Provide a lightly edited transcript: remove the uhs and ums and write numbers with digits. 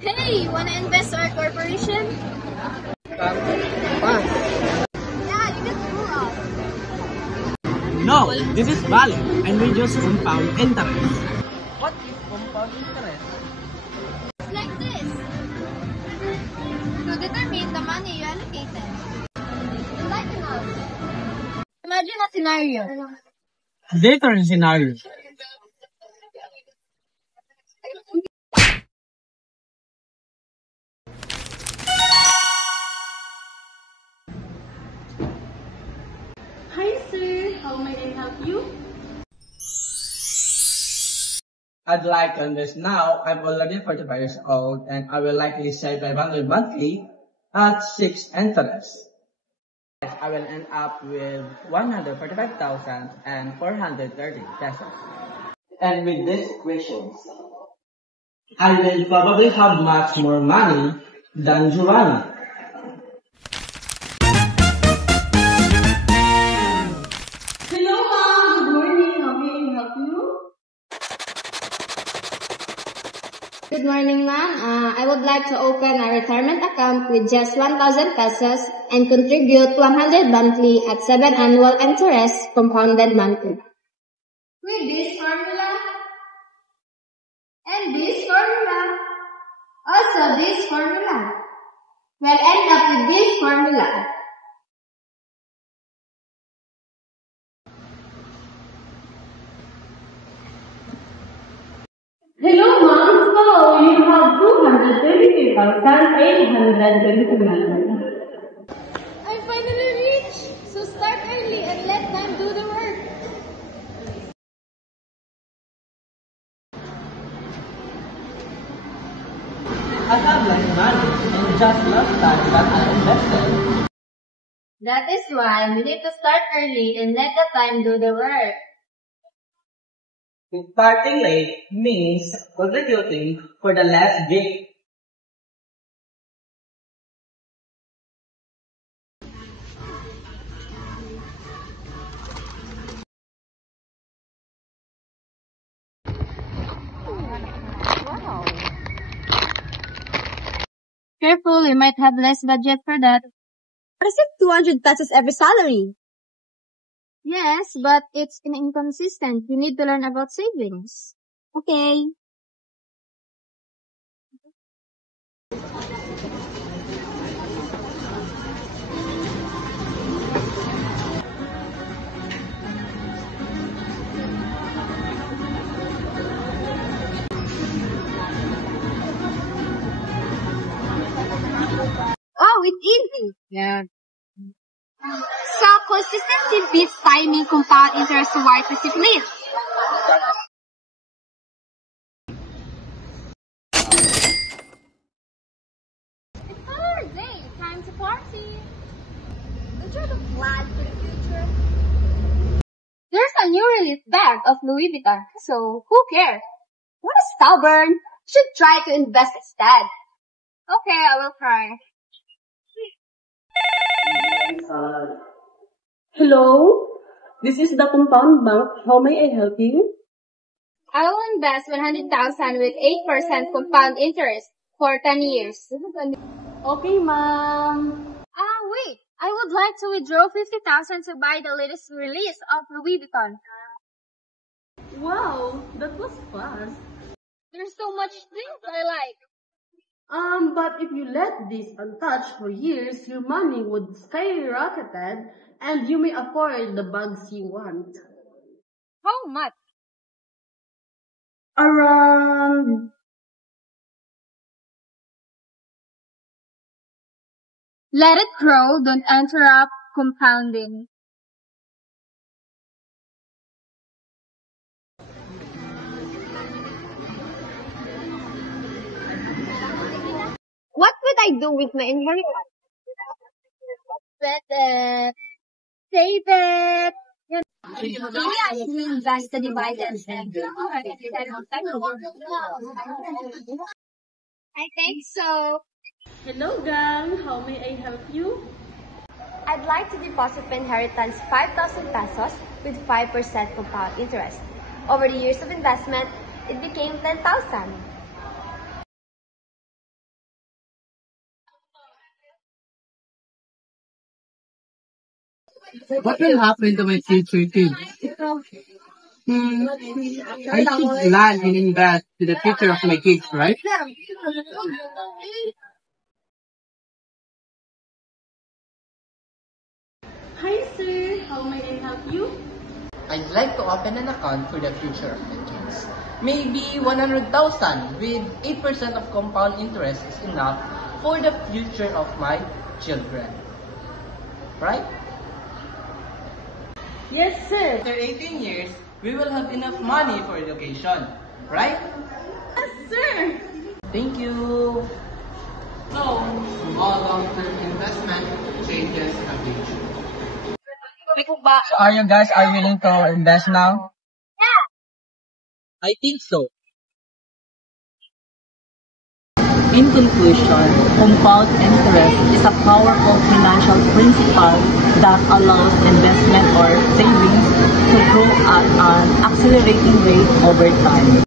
Hey, wanna invest our corporation? Pass. Yeah, you can pull up. No, this is valid and we just compound interest. What is compound interest? Like this. To determine the money you allocated. Like enough. Imagine a scenario. Different scenario. Hi sir, how may I help you? I'd like to invest now. I'm already 45 years old and I will likely save 500 monthly at 6 interest. I will end up with 145,430 pesos. And with these questions, I will probably have much more money than Giovanni. Hello ma'am, good morning, how may I help you? Good morning, ma'am. I would like to open a retirement account with just 1,000 pesos and contribute 100 monthly at 7 annual interest compounded monthly. With this formula and this formula, also this formula, will end up with this formula. Hello ma'am, so you have 233,829. I'm finally rich! So start early and let time do the work. I have less money and just last time that I invested. That is why we need to start early and let the time do the work. Starting late means contributing for the last gift. Careful, you might have less budget for that. What is it 200 pesos every salary? Yes, but it's inconsistent. You need to learn about savings. Okay. Oh, it's easy. Yeah. So consistency beats timing compound interest to wide discipline. It's Saturday day. Time to party. Don't you have a plan for the future? There's a new release bag of Louis Vuitton, so who cares? What a stubborn. Should try to invest instead. Okay, I will try. Hello, this is the compound bank, how may I help you? I will invest 100,000 with 8% compound interest for 10 years. Okay ma'am. Wait. I would like to withdraw 50,000 to buy the latest release of Louis Vuitton. Wow, that was fast. There's so much things I like. But if you let this untouched for years, your money would skyrocketed and you may afford the bags you want. How much? Around... Let it grow, don't interrupt compounding. What would I do with my inheritance? Save it. Save it. Maybe I should invest the dividends. I think so. Hello gang, how may I help you? I'd like to deposit my inheritance 5,000 pesos with 5% compound interest. Over the years of investment, it became 10,000. What will happen to my future kids? I should plan and invest to the future of my kids, right? Hi sir, how may I help you? I'd like to open an account for the future of my kids. Maybe 100,000 with 8% of compound interest is enough for the future of my children. Right? Yes sir. After 18 years, we will have enough money for education. Right? Yes sir. Thank you. So, all long-term investment changes the future. So are you guys willing to invest now? I think so. In conclusion, compound interest is a powerful financial principle that allows investment or savings to grow at an accelerating rate over time.